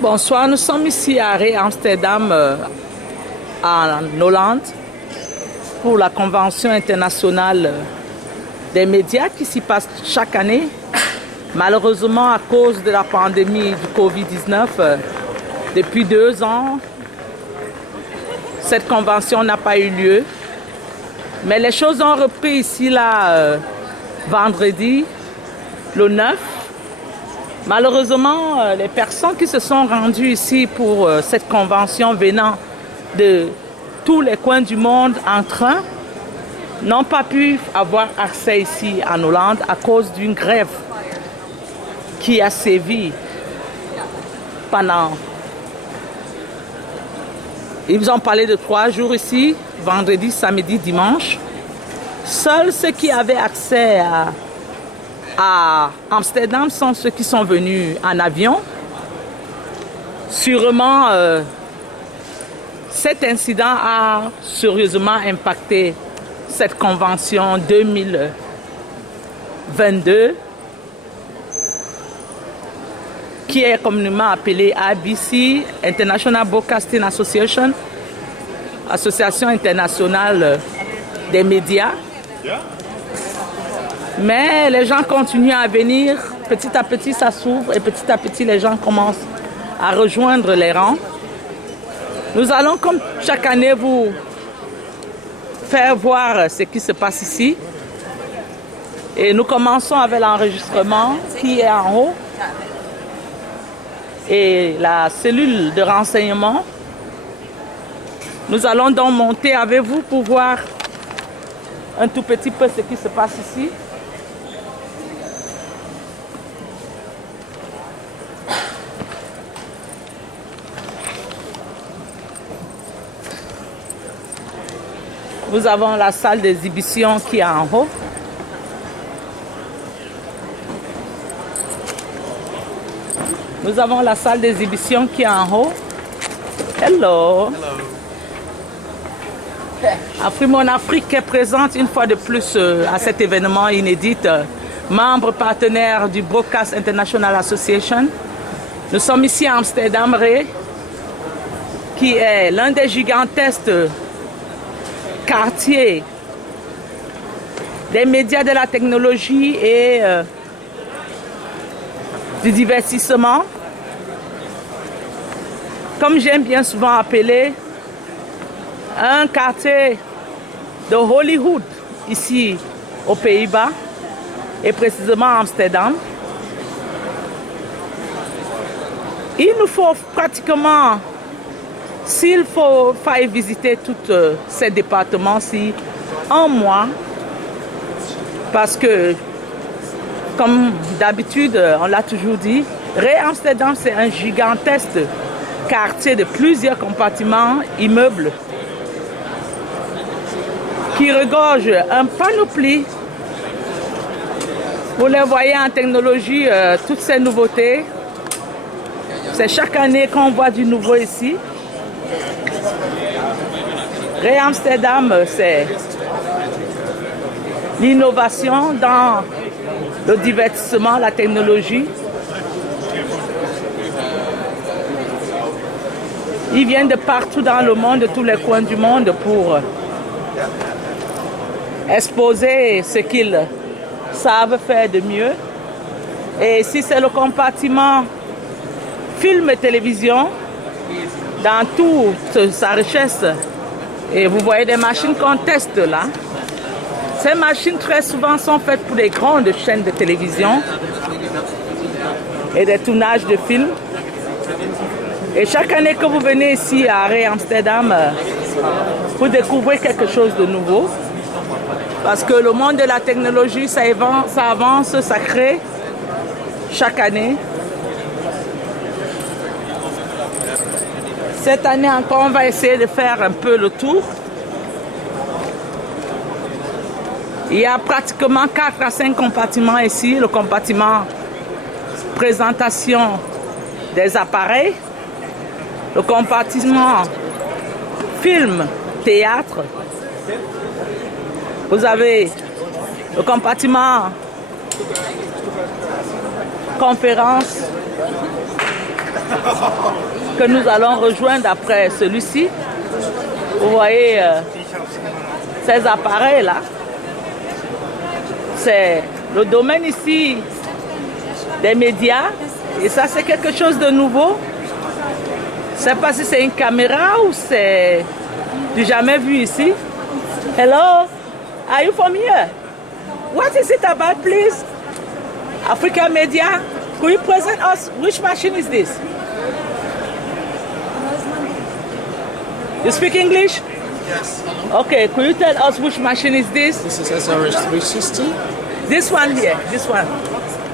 Bonsoir, nous sommes ici à Amsterdam, en Hollande, pour la Convention internationale des médias qui s'y passe chaque année. Malheureusement, à cause de la pandémie du Covid-19, depuis 2 ans, cette convention n'a pas eu lieu. Mais les choses ont repris ici, là, vendredi, le 9. Malheureusement, les personnes qui se sont rendues ici pour cette convention venant de tous les coins du monde en train n'ont pas pu avoir accès ici en Hollande à cause d'une grève qui a sévi pendant... Ils ont parlé de 3 jours ici, vendredi, samedi, dimanche. Seuls ceux qui avaient accès à Amsterdam sont ceux qui sont venus en avion. Sûrement, cet incident a sérieusement impacté cette convention 2022 qui est communément appelée IBC, Internationaux Broadcasting Association, Association internationale des médias. Mais les gens continuent à venir, petit à petit ça s'ouvre et petit à petit les gens commencent à rejoindre les rangs. Nous allons comme chaque année vous faire voir ce qui se passe ici. Et nous commençons avec l'enregistrement qui est en haut et la cellule de renseignement. Nous allons donc monter avec vous pour voir un tout petit peu ce qui se passe ici. Nous avons la salle d'exhibition qui est en haut. Nous avons la salle d'exhibition qui est en haut. Hello. Mon Afrique est présente une fois de plus à cet événement inédit. Membre partenaire du Broadcast International Association. Nous sommes ici à Amsterdam, qui est l'un des gigantesques quartiers des médias, de la technologie et du divertissement. Comme j'aime bien souvent appeler, un quartier de Hollywood ici aux Pays-Bas et précisément à Amsterdam. Il nous faut pratiquement, s'il faut faire visiter tous ces départements-ci, 1 mois, parce que, comme d'habitude, on l'a toujours dit, Amsterdam, c'est un gigantesque quartier de plusieurs compartiments, immeubles, qui regorge un panoplie. Vous les voyez en technologie, toutes ces nouveautés. C'est chaque année qu'on voit du nouveau ici. Amsterdam, c'est l'innovation dans le divertissement, la technologie. Ils viennent de partout dans le monde, de tous les coins du monde pour exposer ce qu'ils savent faire de mieux. Et ici, c'est le compartiment film et télévision dans toute sa richesse. Et vous voyez des machines qu'on teste là. Ces machines très souvent sont faites pour des grandes chaînes de télévision et des tournages de films. Et chaque année que vous venez ici à Amsterdam, vous découvrez quelque chose de nouveau. Parce que le monde de la technologie, ça avance, ça crée chaque année. Cette année encore, on va essayer de faire un peu le tour. Il y a pratiquement 4 à 5 compartiments ici. Le compartiment présentation des appareils. Le compartiment film, théâtre. Vous avez le compartiment conférence que nous allons rejoindre après celui-ci. Vous voyez ces appareils-là. C'est le domaine ici des médias. Et ça, c'est quelque chose de nouveau. Je ne sais pas si c'est une caméra ou c'est du jamais vu ici. Hello, are you from here? What is it about, please? Africa Media, could you present us which machine is this? You speak English? Yes. Okay, could you tell us which machine is this? This is SRS 360. This one here, this one.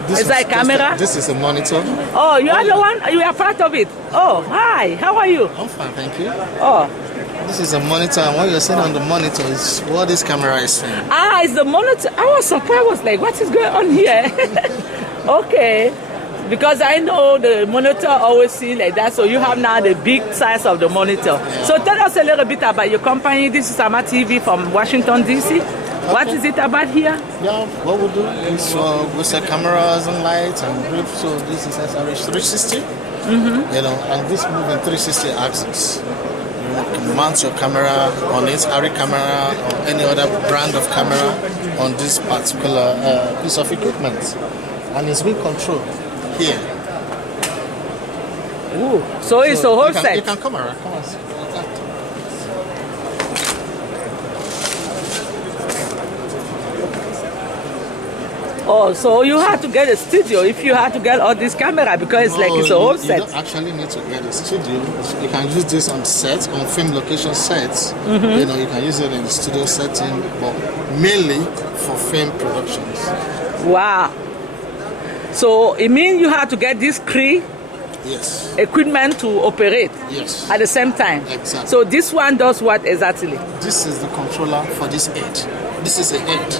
Is that a camera? This is a monitor. Oh, you are the one? You are part of it? Oh, hi, how are you? I'm fine, thank you. Oh. This is a monitor, and what you're seeing on the monitor is what this camera is saying. Ah, it's the monitor. I was surprised. I was like, what is going on here? Okay. Because I know the monitor always see like that, so you have now the big size of the monitor. Yeah. So tell us a little bit about your company. This is Ama TV from Washington, D.C. Okay. What is it about here? Yeah, what we do is we sell cameras and lights and grips. So this is SRS 360. You know, and this moving 360 axis. You can mount your camera on it, Arri camera or any other brand of camera on this particular piece of equipment, and it's being controlled here. Ooh, so it's a whole set. You can come around. Come on. Oh, so you have to get a studio if you have to get all this camera because it's like it's a whole set. You don't actually need to get a studio. You can use this on set, on film location sets. You know, you can use it in the studio setting, but mainly for film productions. Wow. So it means you have to get this Yes. equipment to operate. Yes. At the same time. Exactly. So this one does what exactly? This is the controller for this head. This is a head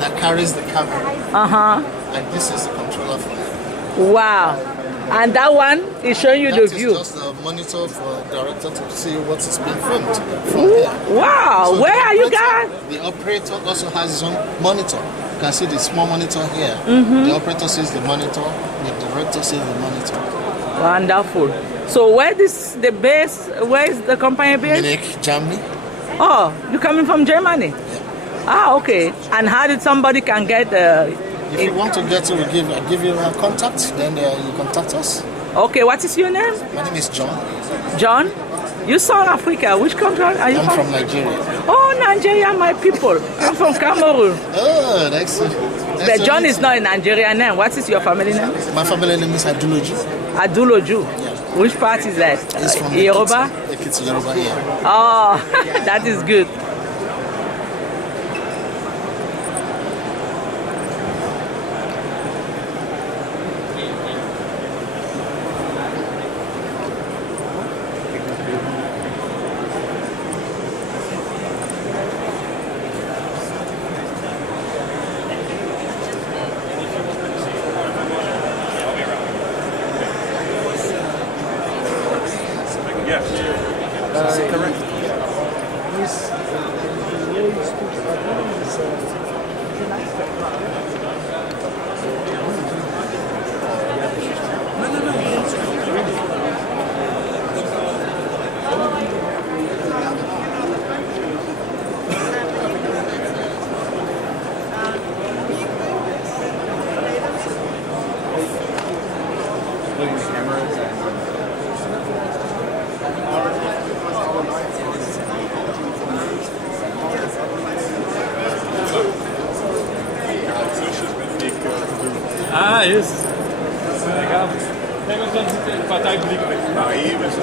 that carries the camera. And this is the controller for it. Wow. And that one is showing you the view. That is just a monitor for the director to see what is being filmed from here. Wow. So where are you guys? The operator also has his own monitor. You can see the small monitor here. The operator sees the monitor, the director sees the monitor. Wonderful. So where is the base? Where is the company based? Munich, Germany. Oh, you're coming from Germany? Yeah. Ah, okay. And how did somebody can get if you want to get to, I'll give you a contact, then you contact us. Okay, what is your name? My name is John. John? You South Africa. Which country are you I'm from Nigeria. Oh, Nigeria, my people. I'm from Cameroon. Oh, that's But John is not a Nigerian name. What is your family name? My family name is Aduloju. Aduloju. Yeah. Which part is that? It's from Yoruba? Ekiti, Yoruba, yeah. Oh, that is good. Ah, isso. Legal. Pega os anos de partij publiek. Nou, hier is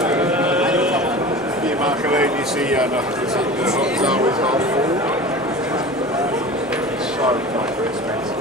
4 maanden geleden is hij nog de zaal is half vol. Sorry, not expensive.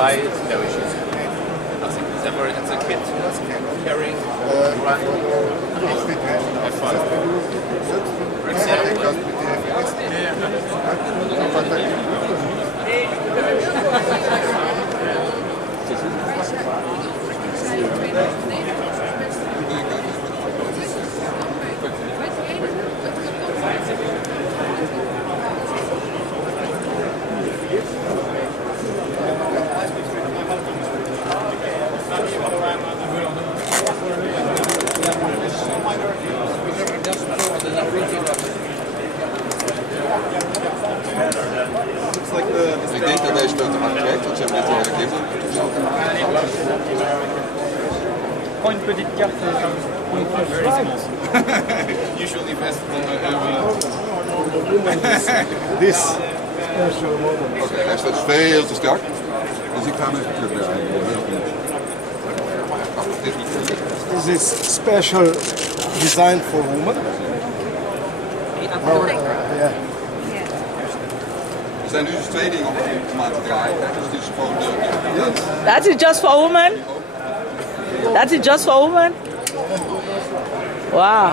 buy it, no issues. Nothing. It's a kit carrying, running. Have fun. Ik denk dat deze veel te hard trekt, want ze hebben net een gimbal. Prends une petite carte. Usually best This. Oké, hij staat veel te strak. Dus ik ga hem even terugdraaien. This is special designed for women. Yeah. Er zijn nu dus twee dingen om aan te draaien. Dus het is gewoon de... That is just for women? That is just for women? Wow.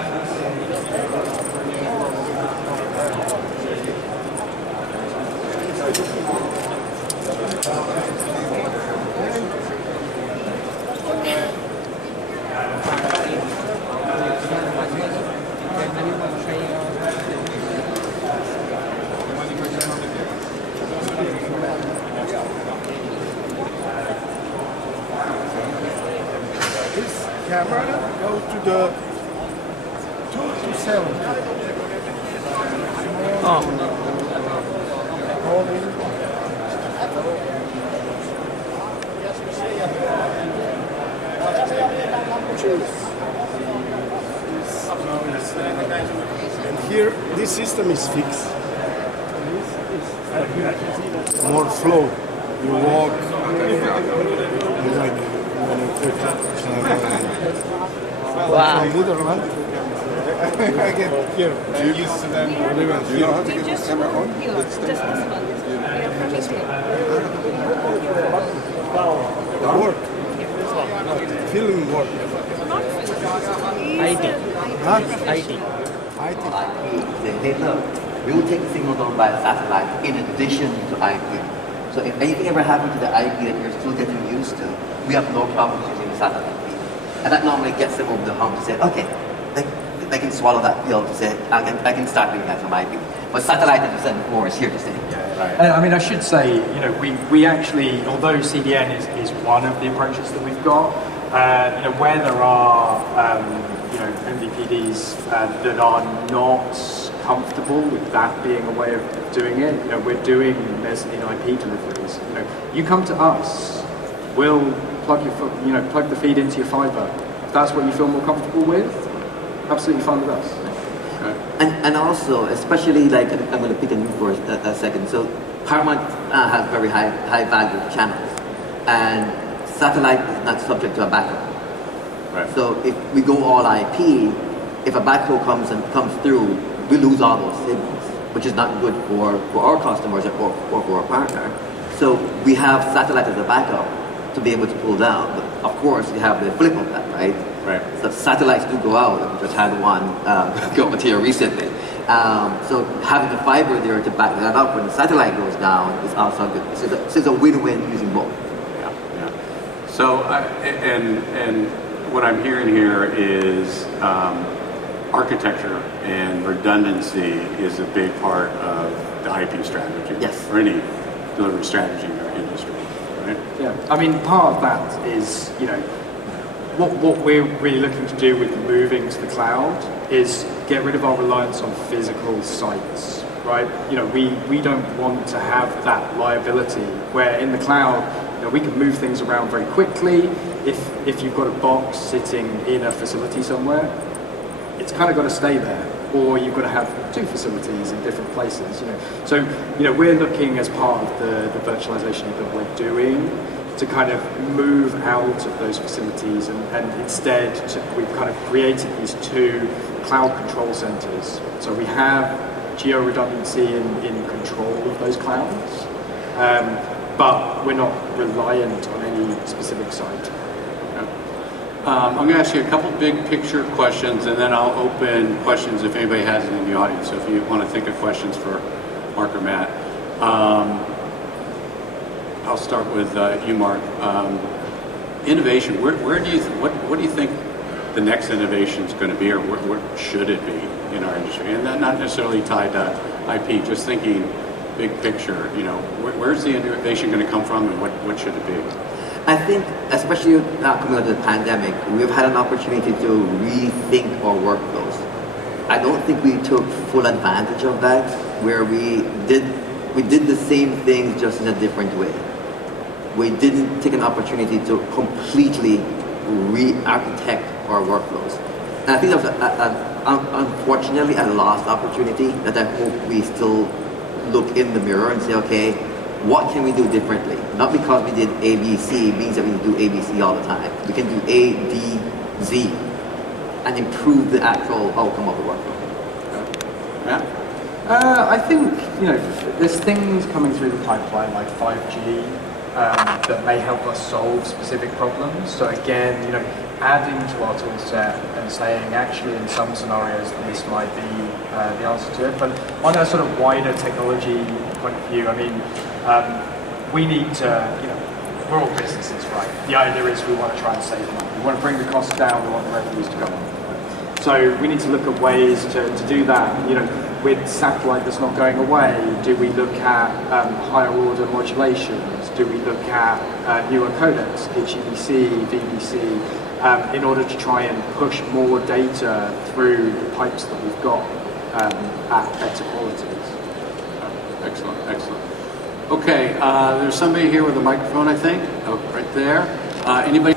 Camera go to the 2 to 7. Oh. And here, this system is fixed. More flow. You walk. Like when you put Wow. from Netherlands. I get here. Used to them. Do you know how to get this camera on? Work. Film work. ID. Huh? ID. I think. They look, we will take the signal down by satellite in addition to IP. So if anything ever happened to the IP that you're still getting used to, we have no problem using the satellite feed. And that normally gets them over the hump to say, okay, they can swallow that pill to say, I can start doing that from IP. But satellite, as you said before, is here to stay. I mean, I should say, you know, we actually, although CDN is one of the approaches that we've got, you know, where there are, you know, MVPDs that are not comfortable with that being a way of doing it, you know, we're doing mezzanine IP deliveries. You know, you come to us, we'll plug plug the feed into your fiber. If that's what you feel more comfortable with, absolutely fine with us. And also, especially like, I'm going to pick on you for a second. So Paramount has very high value channels, and satellite is not subject to a backup. Right. So if we go all IP, if a backhaul comes through, we lose all those signals, which is not good for our customers or for our partner. So we have satellite as a backup to be able to pull down. But of course, you have the flip of that, right? Right. So satellites do go out. We just had one go up here recently. So having the fiber there to back that up when the satellite goes down is also good. So it's a win-win using both. Yeah. So, and what I'm hearing here is architecture and redundancy is a big part of the IP strategy. Yes. Or any delivery strategy in our industry, right? Yeah, I mean, part of that is, you know, what we're really looking to do with moving to the cloud is get rid of our reliance on physical sites, right? You know, we don't want to have that liability where in the cloud, you know, we can move things around very quickly. If you've got a box sitting in a facility somewhere, it's kind of got to stay there, or you've got to have two facilities in different places, you know. So, you know, we're looking as part of the virtualization that we're doing to kind of move out of those facilities and instead we've kind of created these two cloud control centers. So we have geo-redundancy in control of those clouds. but we're not reliant on any specific site. I'm going to ask you a couple big picture questions, and then I'll open questions if anybody has it in the audience. So if you want to think of questions for Mark or Matt. I'll start with you, Mark. Innovation. Where do you what do you think the next innovation is going to be, or what should it be in our industry? And that not necessarily tied to IP. Just thinking big picture. You know, where's the innovation going to come from, and what should it be? I think, especially coming out of the pandemic, we've had an opportunity to rethink our workflows. I don't think we took full advantage of that, where we did the same things just in a different way. We didn't take an opportunity to completely re-architect our workflows. And I think that was unfortunately a lost opportunity that I hope we still look in the mirror and say, okay, what can we do differently? Not because we did ABC means that we do ABC all the time. We can do A, D, Z and improve the actual outcome of the workflow. Yeah. I think, there's things coming through the pipeline like 5G that may help us solve specific problems. So again, adding to our tool set and saying actually in some scenarios this might be the answer to it. But on a sort of wider technology point of view, we need to, we're all businesses, right? The idea is we want to try and save money. We want to bring the costs down, we want the revenues to go up. So we need to look at ways to do that. With satellite that's not going away, do we look at higher order modulations? Do we look at newer codecs, IBC, VBC, in order to try and push more data through the pipes that we've got at better qualities? Excellent. Okay, there's somebody here with a microphone, I think. Oh, right there. Anybody?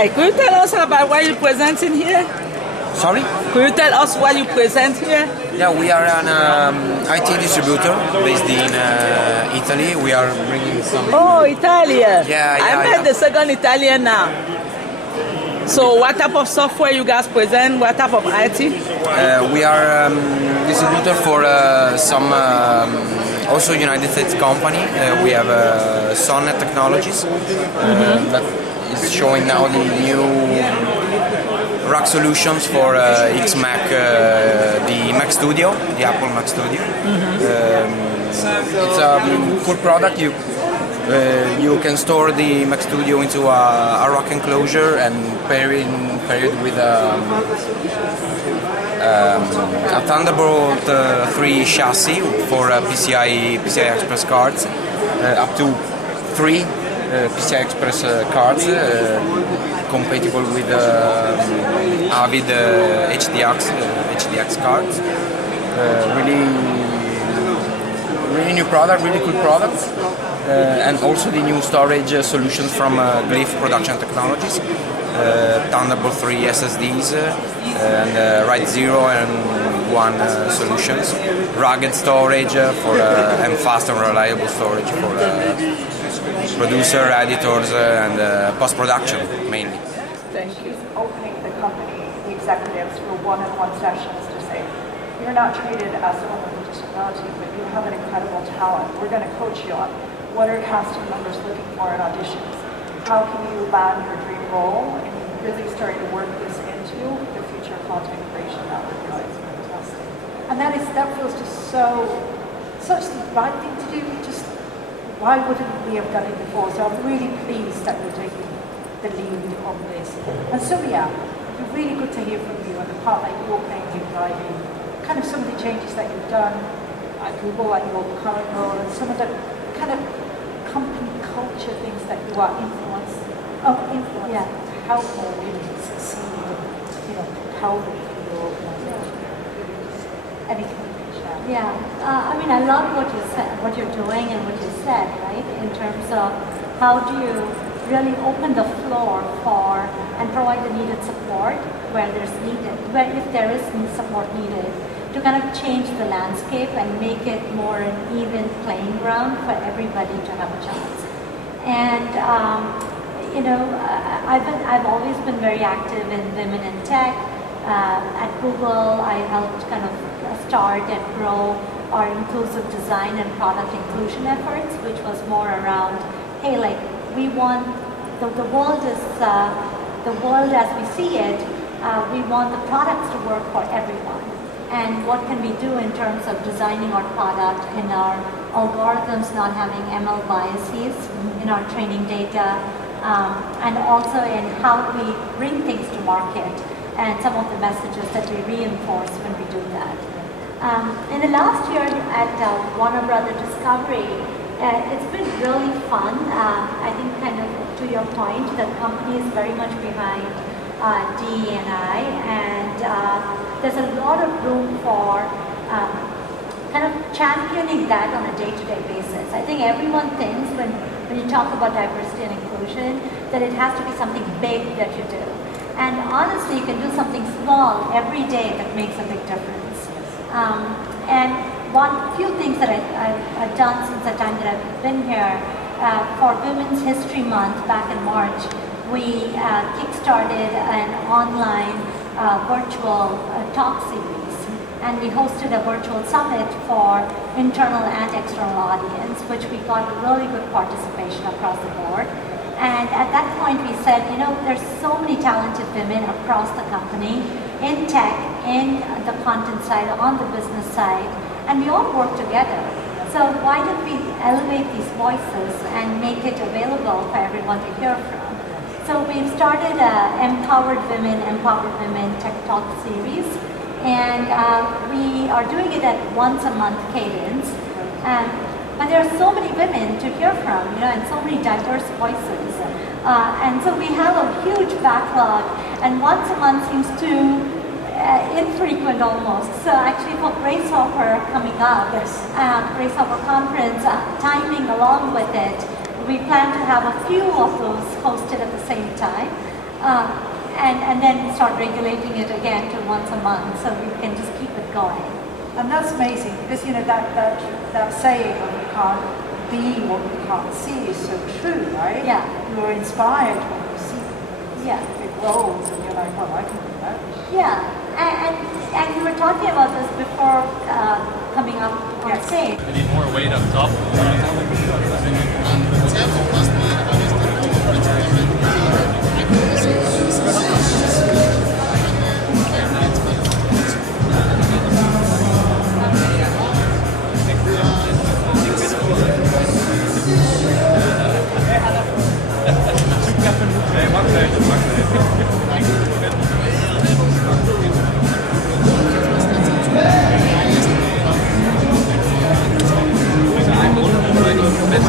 Hi, could you tell us about what you're presenting here? Sorry? Could you tell us what you present here? Yeah, we are an IT distributor based in Italy. We are bringing some... Oh, Italia. Yeah, I met the second Italian now. So what type of software you guys present? What type of IT? We are distributor for some also United States company. We have Sonnet Technologies that is showing now the new rack solutions for Mac, the Mac Studio, the Apple Mac Studio. It's a cool product. You can store the Mac Studio into a rack enclosure and pair it with a Thunderbolt 3 chassis for PCI Express cards, up to 3 PCI Express cards compatible with Avid HDX cards. Really really new product, really cool product, and also the new storage solutions from Glyph Production Technologies, Thunderbolt 3 SSDs, and Write 0 and 1 solutions, rugged storage and fast and reliable storage for producer, editors, and post-production mainly. Thank you. Opening the company, the executives, for one-on-one sessions to say, you're not treated as someone with a disability, but you have an incredible talent. We're going to coach you on what are casting members looking for in auditions. How can you land your dream role? And really starting to work this into the future content creation that we're doing. It's fantastic. And that feels just such the right thing to do. Just why wouldn't we have done it before? So I'm really pleased that we're taking the lead on this. And so yeah, it'd be really good to hear from you and the part that you're playing in driving kind of some of the changes that you've done at Google, at your current role, and some of the kind of company culture things that you are influencing to help more women succeed and, propel them through your organization. Anything you can share? Yeah, I mean, I love what you said, what you're doing and what you said, right? In terms of how do you really open the floor for and provide the needed support where there's needed, where if there is support needed, to kind of change the landscape and make it more an even playing ground for everybody to have a chance. And I've always been very active in women in tech. At Google, I helped kind of start and grow our inclusive design and product inclusion efforts, which was more around, hey, like we want the world is the world as we see it. We want the products to work for everyone. And what can we do in terms of designing our product in our algorithms not having ML biases in our training data, and also in how we bring things to market and some of the messages that we reinforce when we do that. In the last year at Warner Brother Discovery, it's been really fun. I think kind of to your point, the company is very much behind DE&I, and there's a lot of room for kind of championing that on a day-to-day basis. I think everyone thinks when you talk about diversity and inclusion that it has to be something big that you do. And honestly, you can do something small every day that makes a big difference. And few things that I've done since the time that I've been here, for Women's History Month back in March, we kick-started an online virtual talk series, and we hosted a virtual summit for internal and external audience, which we got really good participation across the board. And at that point we said, there's so many talented women across the company, in tech, in the content side, on the business side, and we all work together. So why don't we elevate these voices and make it available for everyone to hear from? So we've started Empowered Women Tech Talk series, and we are doing it at once a month cadence. But there are so many women to hear from, and so many diverse voices. And so we have a huge backlog, and once a month seems too infrequent almost. So actually for Grace Hopper coming up, Grace Hopper conference, timing along with it, we plan to have a few of those hosted at the same time, and then start regulating it again to once a month, so we can just keep it going. And that's amazing, because that saying of you can't be what you can't see is so true, right? Yeah. You're inspired when you see big roles, and you're like, well, I can do that. Yeah, and we were talking about this before coming up on stage. I need more weight up top. Best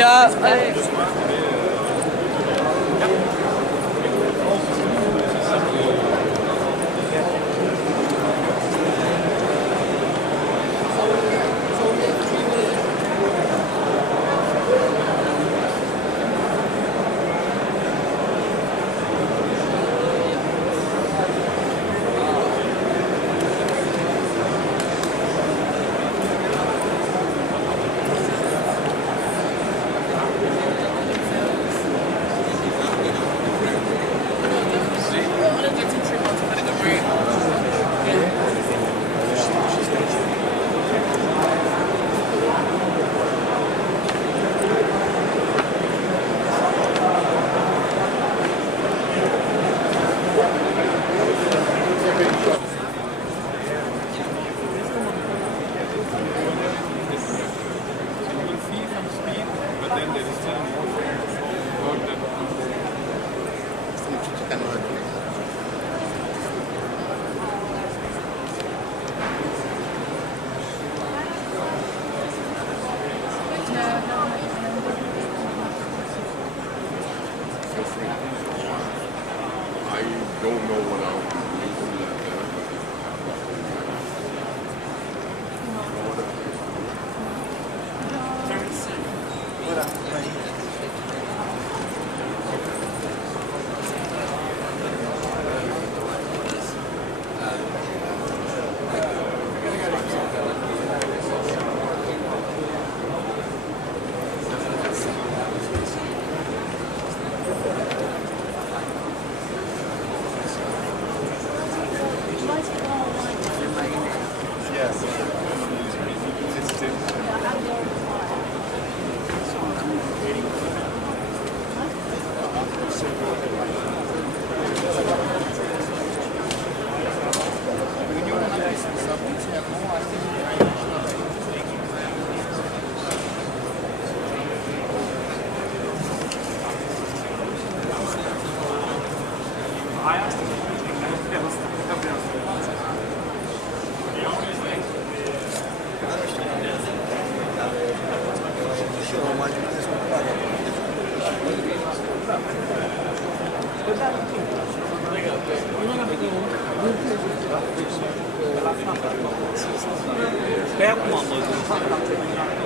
Ja, Pega uma mão.